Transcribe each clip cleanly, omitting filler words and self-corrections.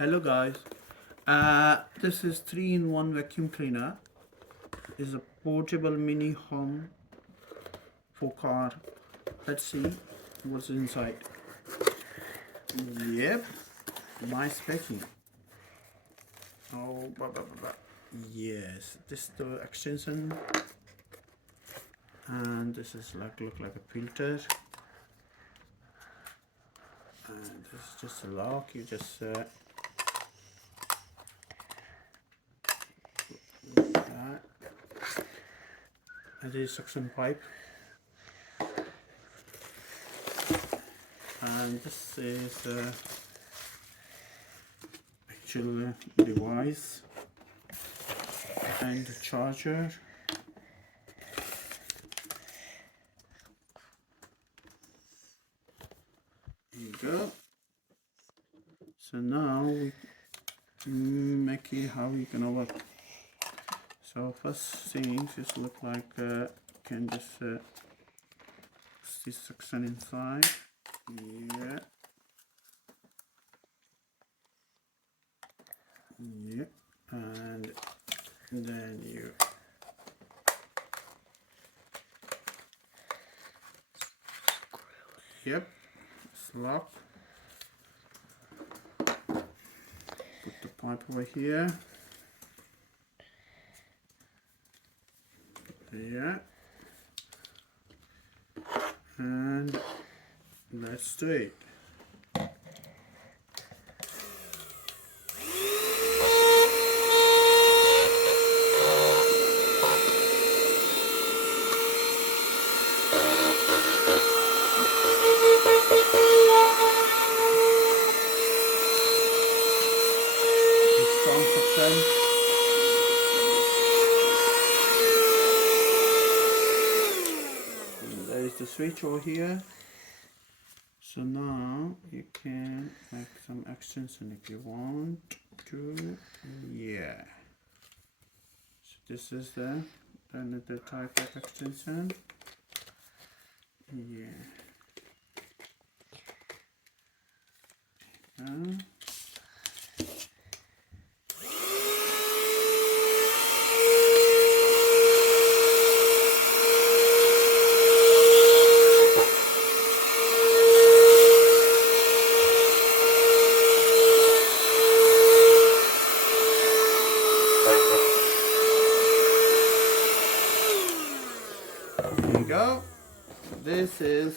Hello guys, this is 3-in-1 vacuum cleaner. Is a portable mini home for car. Let's see what's inside. Yep, nice packing. Oh, blah, blah, blah, blah. Yes, this is the extension, and this is look like a filter, and this is just a lock. You just that. And this is suction pipe, and this is actual device and the charger. There you go. So now we make it how we gonna work. So first things just look like can just this suction inside. Yeah. Yeah. And then you yep, it's locked. Put the pipe over here. Yeah. And let's do it. Strong suction. There is the switch over here. So now you can make some extension if you want to. Yeah. So this is the another type of extension. Yeah. There you go. This is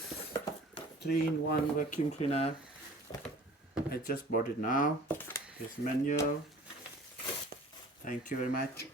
3-in-1 vacuum cleaner. I just bought it now. This manual. Thank you very much.